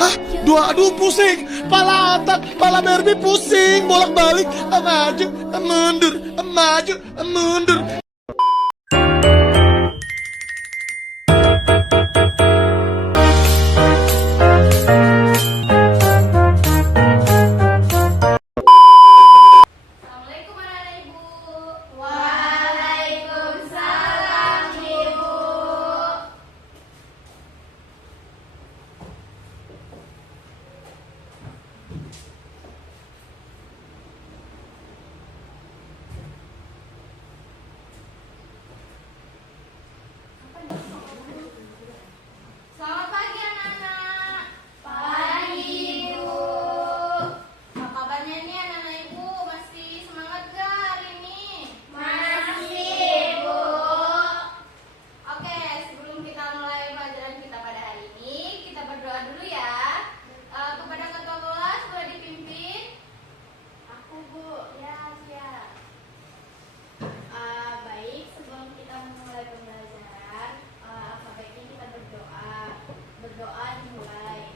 Hah? Dua, aduh pusing. Pala otak, pala Barbie pusing. Bolak-balik. Maju, mundur. Maju, mundur. Assalamualaikum anak-anak ibu. Waalaikumsalam ibu. Selamat pagi anak-anak. Pagi ibu. Apa kabarnya nih anak-anak ibu? Masih semangat gak hari ini? Masih ibu. Oke, sebelum kita mulai pelajaran kita pada hari ini, kita berdoa dulu ya. Kepada ketua kelas boleh dipimpin? Aku bu, ya siap. Baik, sebelum kita memulai pembelajaran, apa baiknya kita berdoa. Berdoa dimulai.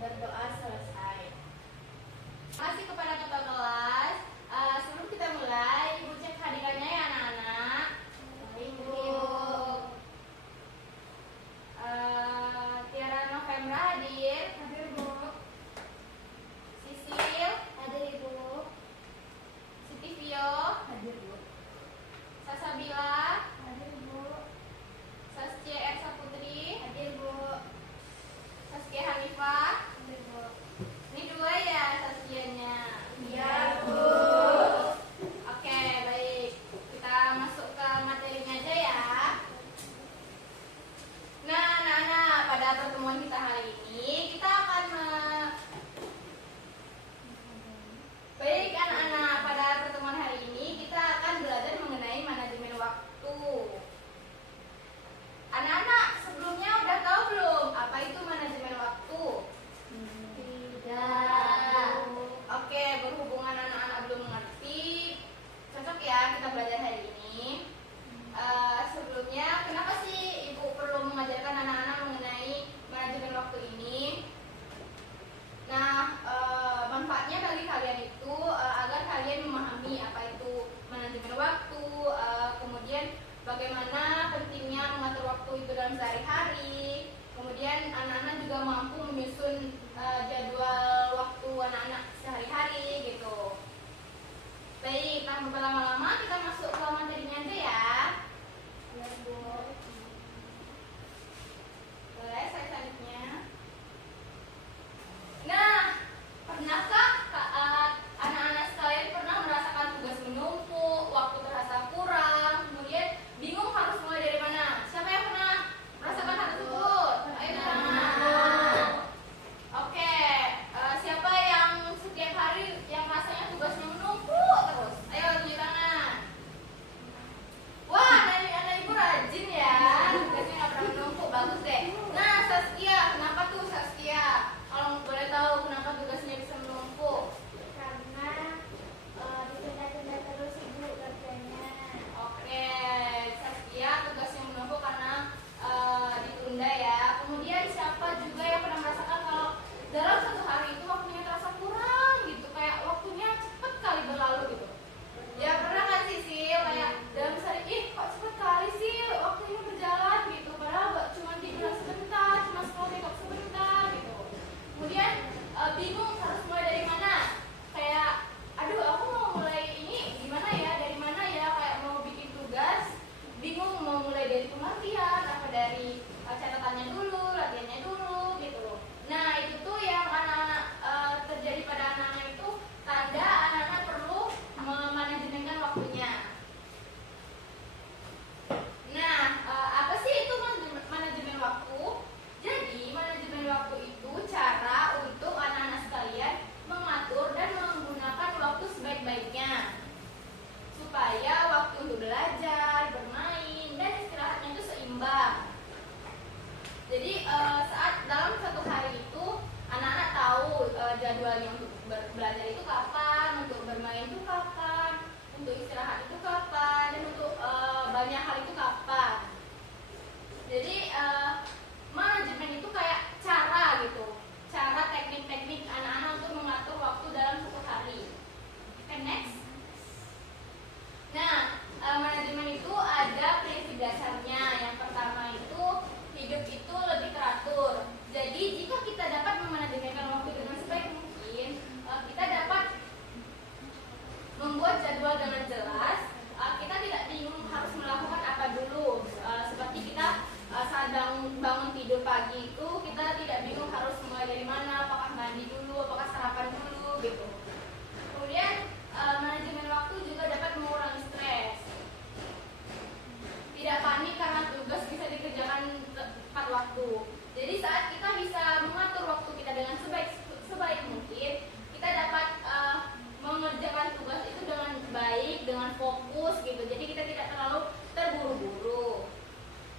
Berdoa selesai. Terima kasih kepada ketua kelas. Sebelum kita mulai, ibu cek hadirannya ya anak-anak. Baik bu. Tiara Novembra hadir. Hadir bu. Sisil hadir ibu. Siti Vio hadir bu. Sasabila hadir bu. Saskia Ersa Putri hadir bu. Saskia Hanifah hadir bu. Ini dua ya Saskianya. Iya bu. Oke baik, kita masuk ke materinya aja ya. Nah anak-anak, pada pertemuan kita hari ini kita akan Baik anak-anak, pada pertemuan hari ini kita akan belajar mengenai manajemen waktu. Anak-anak sebelumnya udah tahu belum apa itu manajemen waktu? Tidak. Oke, berhubungan anak-anak belum mengerti, cocok ya kita belajar hari ini. Sebelumnya, kenapa sih ibu perlu mengajarkan anak-anak mengenai manajemen waktu ini? Nah, manfaatnya bagi kalian itu agar kalian memahami apa itu manajemen waktu, kemudian bagaimana pentingnya mengatur waktu itu dalam sehari-hari, kemudian anak-anak juga mampu menyusun jadwal waktu anak-anak sehari-hari gitu. Baik, tanpa berlama-lama kita masuk ke materinya aja ya. Ya bu. Boleh saya selanjutnya. Nah, pernahkah anak-anak sekalian pernah merasakan tugas menumpuk, waktu terasa kurang, kemudian bingung harus mulai dari mana? Siapa yang pernah merasakan hal tersebut? Ayo tangan. Oke, siapa yang setiap hari yang rasanya tugasnya menumpuk terus? Ayo tunjuk tangan. Wah, anak ibu rajin ya, tugasnya nggak pernah menumpuk, bagus deh. Nah, Saskia, kenapa tuh Saskia? Kalau boleh tahu kenapa tugasnya bisa menumpuk? Karena ditunda-tunda terus ibu kerjanya. Oke, Saskia tugasnya menumpuk karena ditunda ya. Kemudian siapa juga yang pernah merasakan kalau dalam satu hari itu waktunya terasa kurang gitu, kayak waktunya cepet kali berlalu gitu? Ya pernah kan sih Sil, kayak dalam sehari, kok cepet kali sih waktunya berjalan gitu, padahal cuma tiduran sebentar, cuma scroll TikTok sebentar gitu. Kemudian bingung harus mulai dari mana, kayak aduh aku mau mulai ini gimana ya, dari mana ya, kayak mau bikin tugas bingung mau mulai dari pengertian apa dari catatannya dulu, latihannya dulu gitu. Nah itu tuh yang anak-anak terjadi pada anak-anak itu tanda anak-anak perlu memanajemenkan waktunya. Nah apa sih itu manajemen waktu? Jadi manajemen waktu itu cara untuk anak-anak sekalian mengatur dan menggunakan waktu sebaik-baiknya supaya waktu untuk belajar, bermain, dan istirahatnya itu seimbang. Jadi saat dalam satu hari itu anak-anak tahu jadwalnya untuk belajar itu kapan, untuk bermain itu kapan, untuk istirahat itu kapan, dan untuk banyak hal itu kapan. waktu. Jadi saat kita bisa mengatur waktu kita dengan sebaik mungkin, kita dapat mengerjakan tugas itu dengan baik, dengan fokus gitu. Jadi kita tidak terlalu terburu-buru.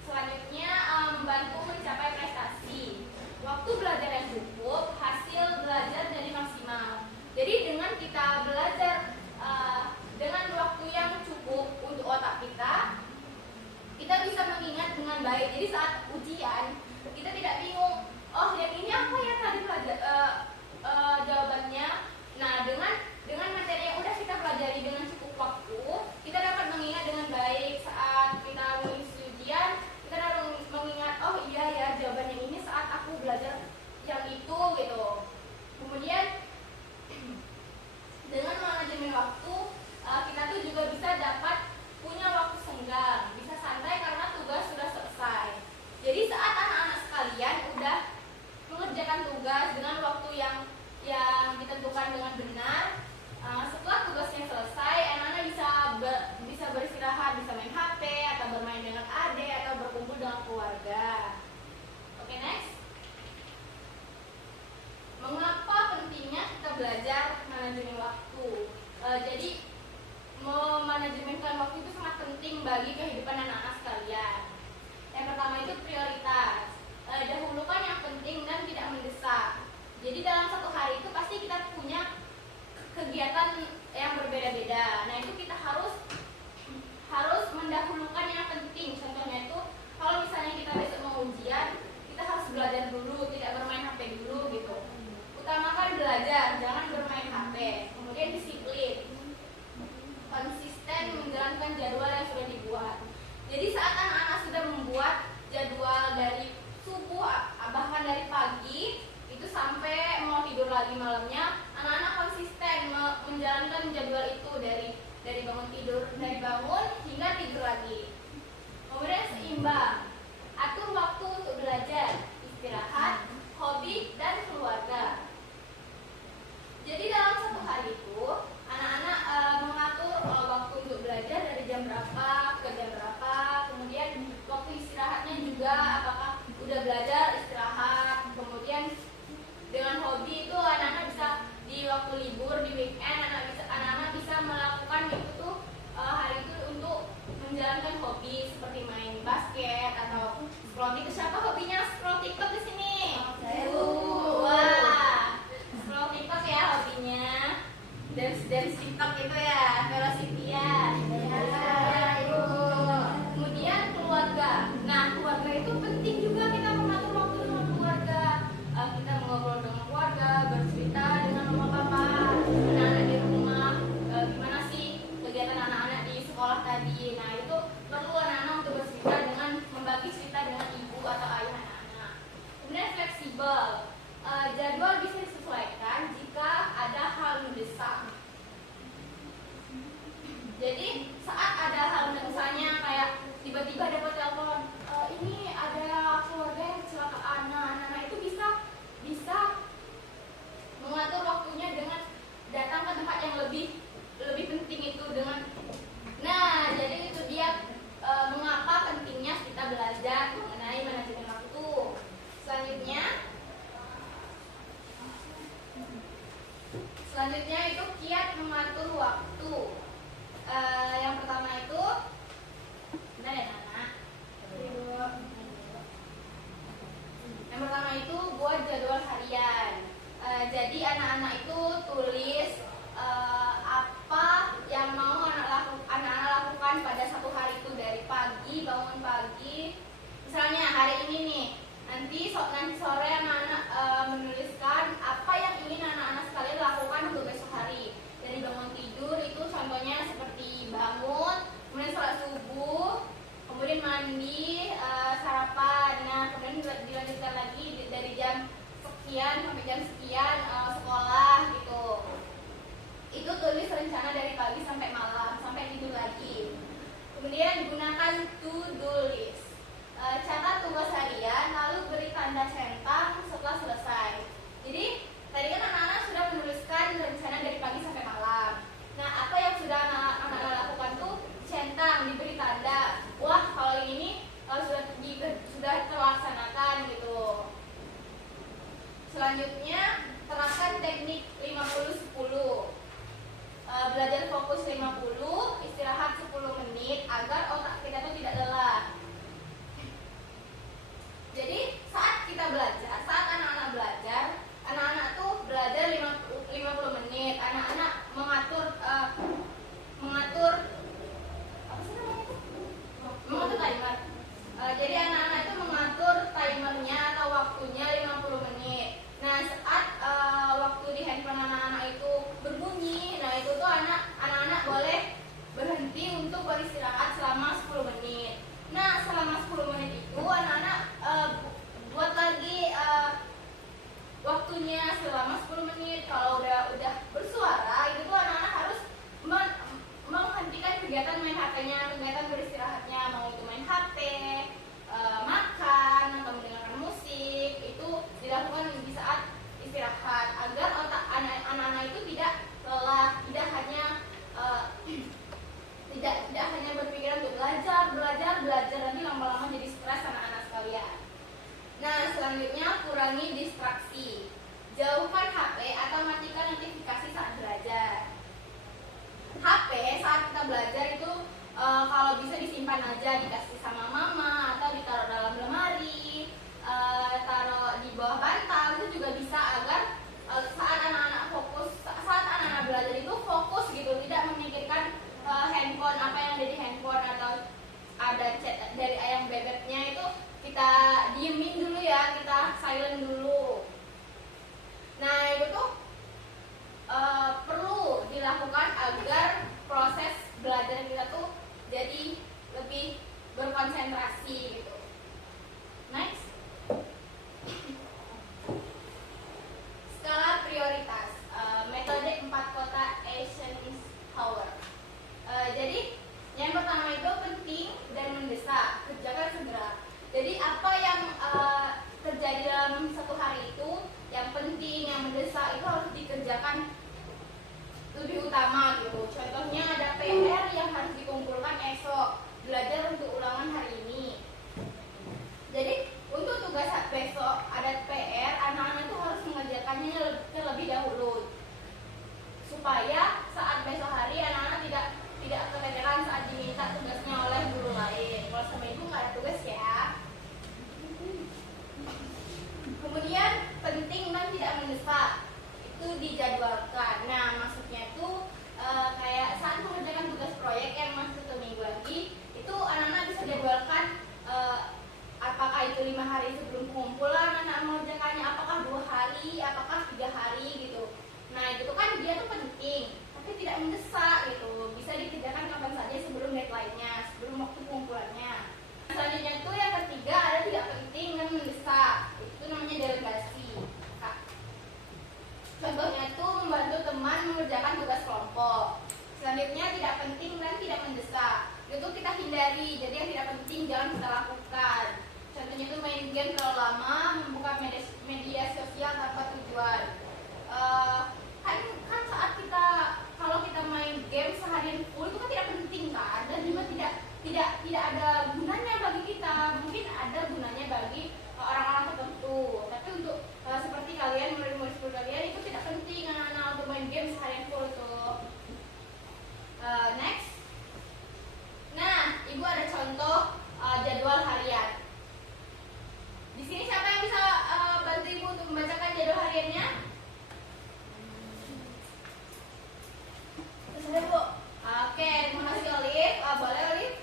Selanjutnya membantu mencapai prestasi. Waktu belajar yang cukup, hasil belajar jadi maksimal. Jadi dengan kita belajar dengan waktu yang cukup untuk otak kita bisa mengingat dengan baik. Jadi saat ujian kita tidak bingung, oh yang ini apa ya tadi belajar jawabannya. Nah dengan materi yang udah kita pelajari dengan cukup waktu, kita dapat mengingat dengan baik. Saat kita mengisi ujian, kita dapat mengingat, oh iya ya jawabannya ini saat aku belajar yang itu gitu. Kemudian dengan manajemen waktu, kita tuh juga bisa dapat punya waktu senggang, bisa santai karena tugas sudah selesai. Jadi saat anak-anak sekalian udah mengerjakan tugas dengan waktu yang ditentukan dengan benar, setelah tugasnya selesai, anak-anak bisa beristirahat, bisa main HP atau bermain dengan adik atau berkumpul dengan keluarga. Oke, next. Mengapa pentingnya kita belajar manajemen waktu? Jadi memanajemenkan waktu itu sangat penting bagi kehidupan anak-anak sekalian. Yang pertama itu prioritas. Dahulukan yang penting dan tidak mendesak. Jadi dalam satu hari itu pasti kita punya kegiatan yang berbeda-beda. Nah itu kita harus mendahulukan yang penting. Contohnya itu kalau misalnya kita besok mau ujian, kita harus belajar dulu, tidak bermain HP dulu gitu. Utamakan belajar, jangan bermain HP. Kemudian disiplin, konsisten menjalankan jadwal yang sudah dibuat. Jadi saat anak-anak sudah membuat jadwal dari subuh, bahkan dari pagi, itu sampai mau tidur lagi malamnya, anak-anak konsisten menjalankan jadwal itu dari bangun tidur, dari bangun hingga tidur lagi. Kemudian seimbang, atur waktu untuk belajar, istirahat, hobi, dan keluarga. Jadi dalam satu hari itu, anak-anak mengatur waktu untuk belajar dari jam berapa ke jam berapa, kemudian waktu istirahatnya juga apakah udah belajar, istirahat, kemudian dengan hobi itu anak-anak bisa di waktu libur, di weekend, anak-anak bisa melakukan itu tuh hari itu untuk menjalankan hobi seperti main basket atau scroll TikTok. Siapa hobinya scroll TikTok di sini? Wah, scroll TikTok ya hobinya. Dance TikTok itu ya, Velocity ya. Kemudian keluarga. Nah, keluarga itu penting juga kita mengatur waktu dengan keluarga. Kita ngobrol dengan keluarga, bercerita dengan mama papa, anak-anak di rumah, gimana sih kegiatan anak-anak di sekolah tadi. Nah, itu perlu anak-anak untuk bercerita dengan membagi cerita dengan ibu atau ayah anak-anak. Kemudian fleksibel. Jadwal bisa disesuaikan jika ada hal mendesak. Jadi saat ada hal misalnya kayak tiba-tiba dapat telepon, ini ada keluarga yang kecelakaan, anak-anak itu bisa mengatur waktunya dengan datang ke tempat yang lebih penting itu dengan. Nah, jadi itu dia mengapa pentingnya kita belajar mengenai manajemen waktu. Selanjutnya itu kiat mengatur waktu. Yang pertama itu, benar ya Nana? Yang pertama itu buat jadwal harian. Jadi anak-anak itu tulis apa yang mau anak-anak lakukan pada satu hari itu dari pagi, bangun pagi. Misalnya hari ini nih, nanti sore anak-anak menuliskan apa yang ingin anak-anak sekalian lakukan untuk besok hari. Dari bangun tidur itu contohnya seperti bangun, kemudian sholat subuh, kemudian mandi, sarapan. Nah, kemudian dilanjutkan lagi dari jam sekian sampai jam sekian sekolah gitu. Itu tulis rencana dari pagi sampai malam, sampai tidur lagi. Kemudian gunakan to-do list. Catat tugas harian, lalu beri tanda centang setelah selesai. Jadi tadi kan anak-anak sudah menuliskan rencana dari pagi sampai malam. Nah, apa yang sudah anak-anak lakukan tuh centang, diberi tanda. Wah, kalau ini sudah terlaksanakan gitu. Selanjutnya, terapkan teknik 50-10. Belajar fokus 50, istirahat 10 menit agar otak kita tuh tidak lelah. Jadi saat kita belajar, saat anak-anak belajar, anak-anak tuh belajar 50 menit. Anak-anak mengatur apa sih namanya itu? Mengatur timer. Jadi anak-anak itu mengatur timernya atau waktunya 50 menit. Nah, saat waktu di handphone anak-anak itu berbunyi, nah itu tuh anak-anak boleh berhenti untuk beristirahat selama 10 menit. Nah, selama 10 menit itu anak-anak buat lagi waktunya selama 10 menit. Kalau udah bersuara, itu tuh anak-anak harus menghentikan kegiatan main HP-nya, kegiatan beristirahatnya, mau itu main HP, makan atau mendengarkan musik, itu dilakukan di saat istirahat agar otak anak-anak itu tidak lelah, tidak hanya berpikiran untuk belajar nanti lama-lama jadi stres anak-anak sekalian. Nah, selanjutnya kurangi distraksi. Jauhkan HP atau matikan notifikasi saat belajar. HP saat kita belajar itu kalau bisa disimpan aja, dikasih sama mama atau ditaruh dalam lemari, taruh di bawah bantal, itu juga bisa agar saat anak-anak belajar itu fokus gitu, tidak memikirkan handphone, apa yang ada di handphone atau ada chat dari ayam bebeknya, itu kita diemin dulu ya, kita silent dulu. Nah, itu tuh perlu dilakukan agar proses belajar kita tuh jadi lebih berkonsentrasi gitu. Next, skala prioritas, metode 4 kota Eisenhower. Jadi yang pertama itu penting dan mendesak, kerjakan segera. Jadi apa yang terjadi dalam satu hari itu, yang penting, yang mendesak itu harus dikerjakan lebih utama gitu. Contohnya ada PR yang harus dikumpulkan esok, belajar untuk ulangan hari ini. Jadi untuk tugas besok ada PR, anak-anak itu harus mengerjakannya terlebih dahulu supaya saat besok hari anak-anak tidak keteteran saat diminta tugasnya oleh guru lain. Kalau sama ibu nggak ada tugas ya. Kemudian penting dan tidak mendesak, itu dijadwalkan. Nah, maksudnya itu kayak saat mengerjakan tugas proyek yang masuk ke minggu lagi, itu anak-anak bisa jadwalkan apakah itu 5 hari sebelum pengumpulan anak mengerjakannya, apakah 2 hari, apakah 3 hari gitu. Nah, itu tuh kan dia tuh penting, tapi tidak mendesak gitu. Bisa dikerjakan kapan saja sebelum deadline-nya, sebelum waktu pengumpulannya. Selanjutnya tuh yang ketiga ada tidak penting dan mendesak. Itu namanya delegasi. Nah, contohnya tuh membantu teman mengerjakan tugas kelompok. Selanjutnya tidak penting dan tidak mendesak. Itu kita hindari. Jadi yang tidak penting jangan kita lakukan. Contohnya tuh main game terlalu lama, membuka media sosial tanpa tujuan. Kan saat kalau kita main game seharian full itu kan tidak penting kan, dan juga tidak ada gunanya bagi kita. Mungkin ada gunanya bagi orang-orang tertentu, tapi untuk seperti kalian, murid-murid sekolah kalian, itu tidak penting anak-anak untuk main game seharian full tuh. Next. Nah, ibu ada contoh jadwal harian. Di sini siapa yang bisa bantu ibu untuk membacakan jadwal hariannya? Terus Bu. Oke, terima kasih Olive. Boleh Olive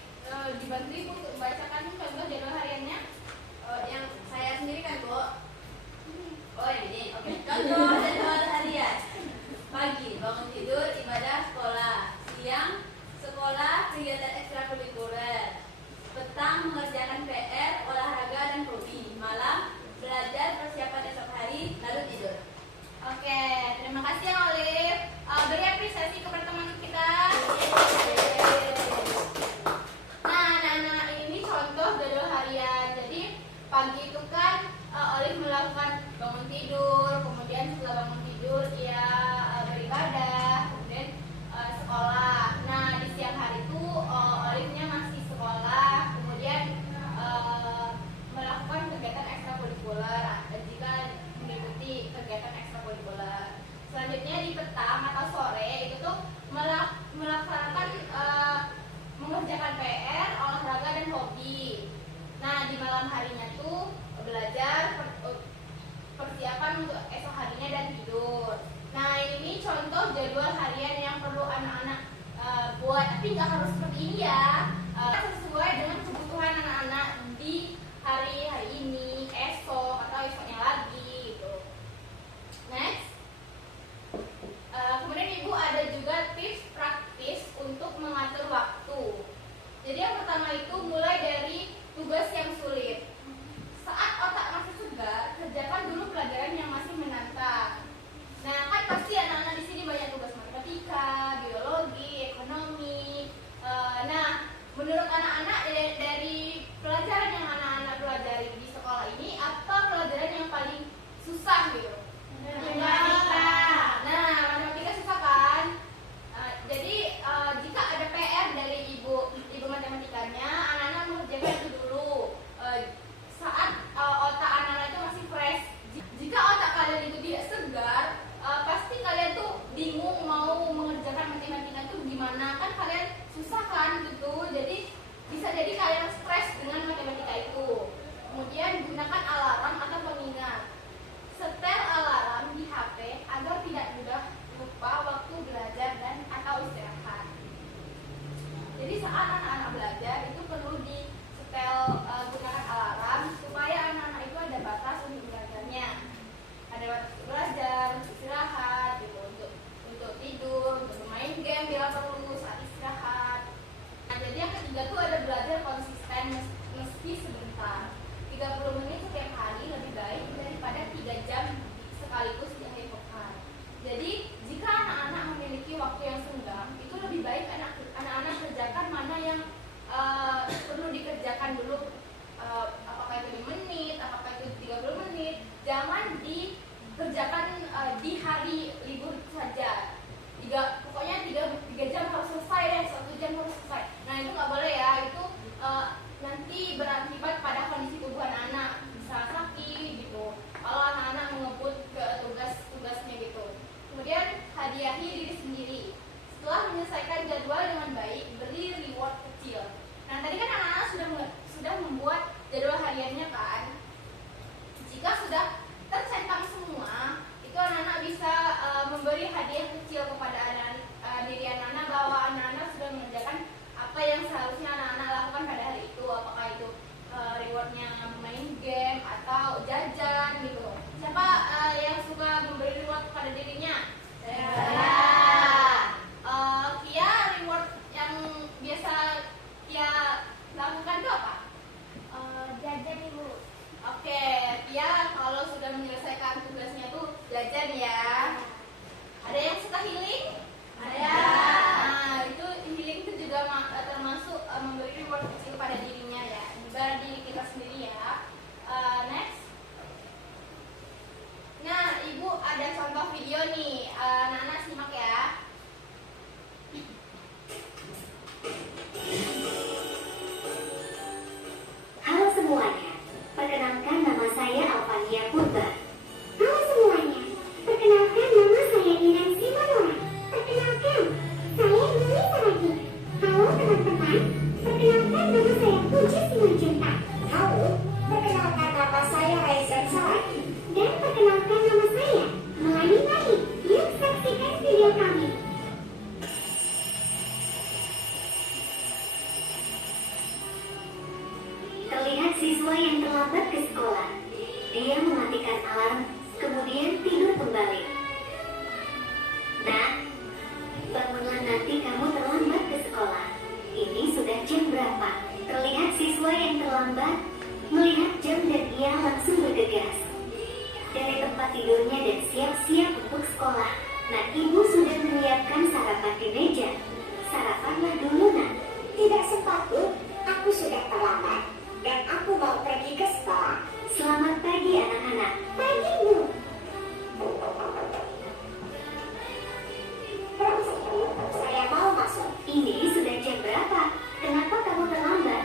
dibantu ibu untuk membacakan contoh jadwal hariannya? Yang saya sendiri kan Bu. Oh ini. Oke. Contoh jadwal harian. Pagi bangun tidur, ibadah sekolah. Siang sekolah, kegiatan ekstrakurikuler. Petang mengerjakan PR, olahraga dan hobi. Malam belajar, persiapan esok hari, lalu tidur. Oke, terima kasih Olive. Beri apresiasi kepada teman kita. Nah, anak-anak ini contoh jadwal harian. Jadi pagi itu kan Olive melakukan bangun tidur, kemudian setelah bangun tidur dia beribadah, kemudian sekolah. Nah, di siang hari itu Olive-nya masih sekolah, kemudian melakukan kegiatan ekstrakurikuler. Dan jika mengikuti kegiatan selanjutnya di petang atau sore itu tuh melaksanakan mengerjakan PR, olahraga dan hobi. Nah, di malam harinya tuh belajar, persiapan untuk esok harinya dan tidur. Nah, ini contoh jadwal harian yang perlu anak-anak buat, tapi nggak harus seperti ini ya. Sesuai dengan kebutuhan anak-anak di hari ini, esok atau esoknya lagi gitu. Next. Kemudian Ibu ada juga tips praktis untuk mengatur waktu. Jadi yang pertama itu mulai dari tugas yang sulit. Saat otak masih segar, kerjakan dulu pelajaran yang masih menantang. Nah, kan pasti anak-anak di sini banyak tugas matematika, biologi, ekonomi. Nah, menurut anak-anak dari pelajaran yang anak-anak pelajari di sekolah ini, apa pelajaran yang paling susah gitu? Matematika. Nah, matematika susah kan? Jadi jika ada PR dari ibu matematikanya, anak-anak mengerjakan itu dulu. Saat otak anak-anak itu masih fresh. Jika otak kalian itu tidak segar, pasti kalian tuh bingung mau mengerjakan matematika itu gimana, kan kalian susah kan gitu. Jadi bisa jadi kalian stres dengan matematika itu. Kemudian gunakan alarm atau pengingat. Setel alarm di HP agar tidak mudah lupa waktu belajar dan atau istirahat. Jadi saat anak-anak belajar itu perlu disetel, gunakan alarm supaya anak-anak itu ada batas untuk belajarnya. Ada batas untuk belajar, untuk istirahat, gitu, untuk tidur, untuk bermain game bila perlu saat istirahat. Nah, jadi yang ketiga tuh ada belajar konsisten meski sebentar. 30 menit setiap hari lebih baik daripada 3 jam sekaligus di akhir pekan. Jadi jika anak-anak memiliki waktu yang senggang, itu lebih baik anak-anak kerjakan mana yang perlu dikerjakan dulu, apakah itu 5 menit, apakah itu 30 menit. Jangan dikerjakan di hari libur saja. Pokoknya 3 jam harus selesai deh, 1 jam harus selesai. Nah, itu nggak boleh ya, itu nanti berakibat pada kondisi tubuh anak-anak, bisa sakit gitu kalau anak-anak mengebut ke tugas-tugasnya gitu. Kemudian hadiahi diri sendiri. Setelah menyelesaikan jadwal dengan baik, beri reward kecil. Nah, tadi kan anak-anak sudah membuat jadwal hariannya kan. Jika sudah tercentang semua, itu anak-anak bisa memberi hadiah kecil kepada diri anak-anak bahwa anak-anak sudah mengerjakan apa yang seharusnya anak-anak lakukan pada hari itu. Apakah itu rewardnya main game atau jajan gitu. Siapa yang suka memberi reward kepada dirinya? Kia, reward yang biasa Kia lakukan itu apa? Jajan Ibu. Oke, Kia kalau sudah menyelesaikan tugasnya tuh jajan ya. Ada yang suka healing? Ada. Nah, itu healing itu juga termasuk memberi reward kecil pada dirinya ya, pada diri kita sendiri ya. Next. Nah, Ibu ada contoh video nih. Anak-anak simak ya. Halo semuanya, perkenalkan nama saya Alvania Purba. Halo semuanya, perkenalkan nama saya Inan Simanora. Perkenalkan, saya Lili Saragi. Halo teman-teman, perkenalkan nama saya Puji Simanjuntak. Halo, perkenalkan nama saya Reza Saragi. Dan perkenalkan nama saya Melani Mani. Yuk saksikan video kami. Terlihat siswa yang terlambat ke sekolah. Dia mematikan alarm, kemudian tidur kembali. Nah, bangunlah nanti kamu terlambat ke sekolah. Ini sudah jam berapa? Terlihat siswa yang terlambat melihat jam dan ia langsung bergegas dari tempat tidurnya dan siap-siap untuk sekolah. Nah, ibu sudah menyiapkan sarapan di meja. Sarapanlah dulu, nak. Tidak sempat, Bu. Aku sudah terlambat dan aku mau pergi ke sekolah. Selamat pagi, anak-anak. Pagi, Bu. Saya mau masuk. Ini sudah jam berapa? Kenapa kamu terlambat?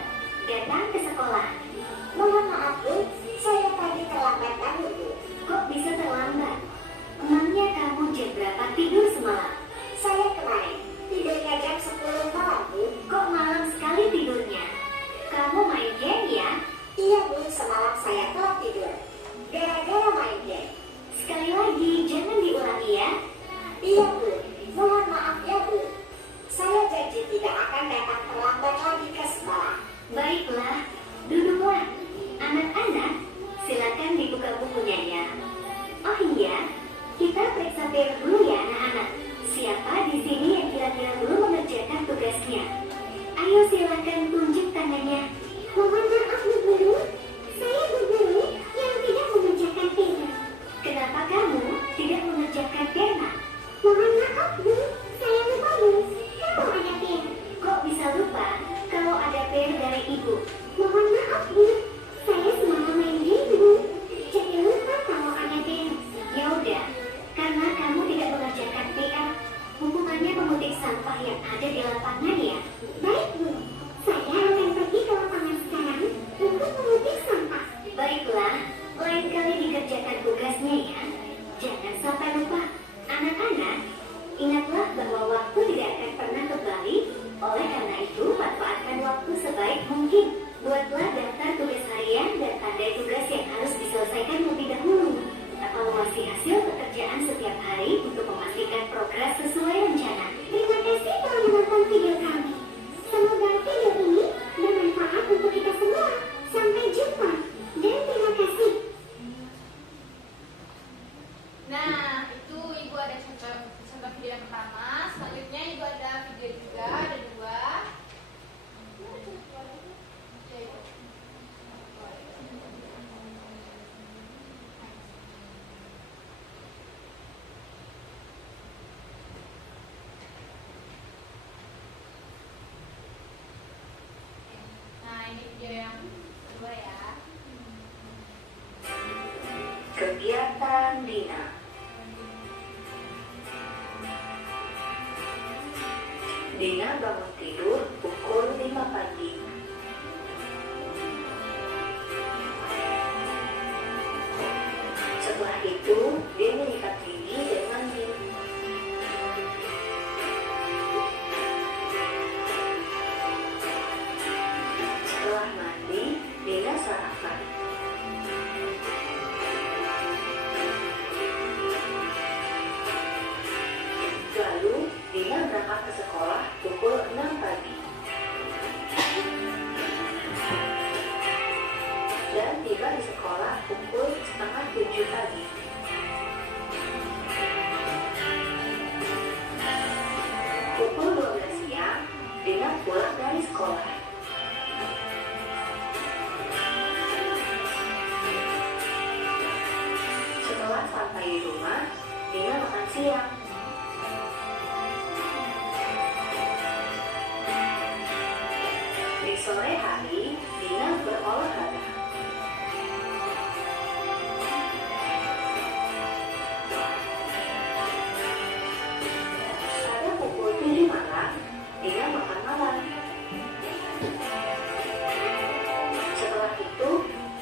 Datang ke sekolah. Mohon maaf, Bu. Saya tadi terlambat banget, Bu. Kok bisa terlambat? Emangnya kamu jam berapa video yang kedua ya. Kegiatan Dina. Dina bangun tidur pukul 5 pagi. Setelah itu, dia menyikat gigi dan mandi. Setelah mandi, Dina sarapan. Lalu, Dina berangkat ke sekolah pukul 6 pagi. Dan tiba di sekolah pukul setengah 7 pagi. Pukul 12 siang, Dina pulang dari sekolah. Setelah sampai di rumah, Dina makan siang. Di sore hari, Dina berolahraga. Pada pukul 7 malam, Dina makan malam. Setelah itu,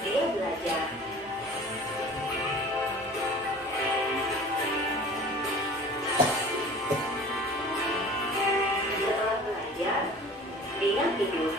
dia belajar. Setelah belajar, Dina tidur.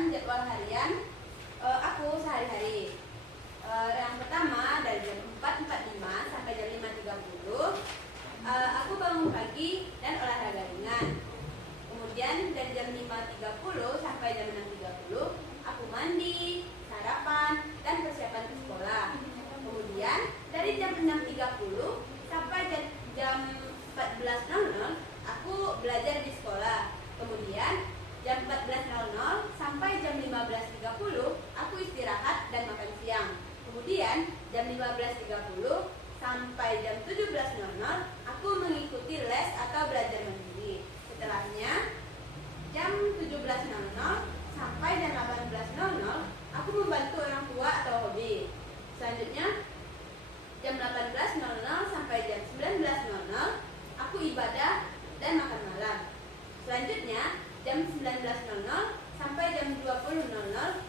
tentang jadwal harian aku sehari-hari. Yang pertama dari jam 4.45 sampai jam 5.30 aku bangun pagi dan olahraga ringan. Kemudian dari jam 5.30 sampai jam 6.30 aku mandi, sarapan, dan persiapan ke sekolah. Kemudian dari jam 6.30 sampai jam 14.00 aku belajar di sekolah. Kemudian jam 14.00 sampai jam 15.30 aku istirahat dan makan siang. Kemudian jam 15.30 sampai jam 17.00 aku mengikuti les atau belajar mandiri. Setelahnya jam 17.00 sampai jam 18.00 aku membantu orang tua atau hobi. Selanjutnya jam 18.00 sampai jam 19.00 aku ibadah dan makan malam. Selanjutnya jam 19.00 sampai jam 20.00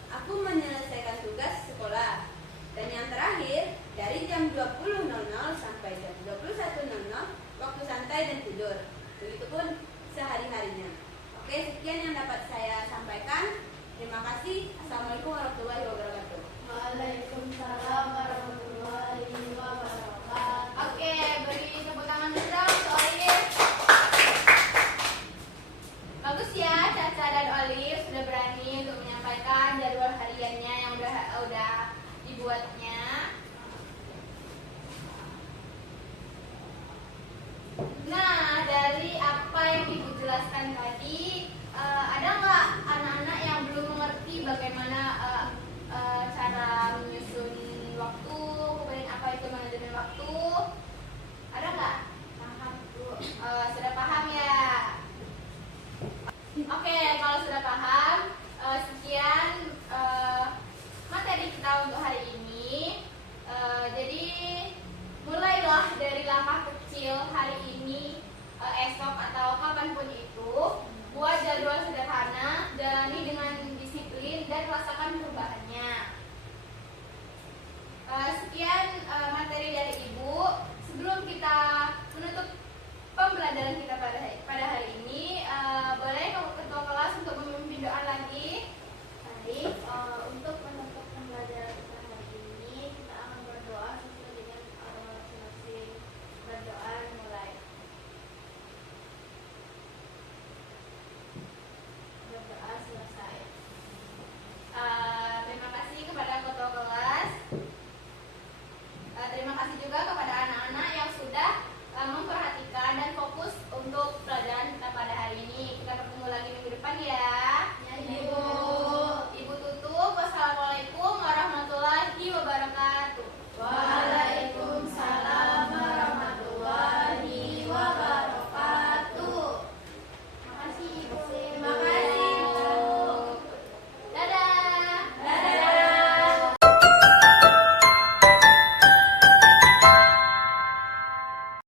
aku menyelesaikan tugas sekolah. Dan yang terakhir dari jam 20.00 sampai jam 21.00 waktu santai dan tidur. Begitupun sehari-harinya. Oke, sekian yang dapat saya sampaikan. Terima kasih. Assalamualaikum warahmatullahi wabarakatuh. Waalaikumsalam warahmatullahi wabarakatuh.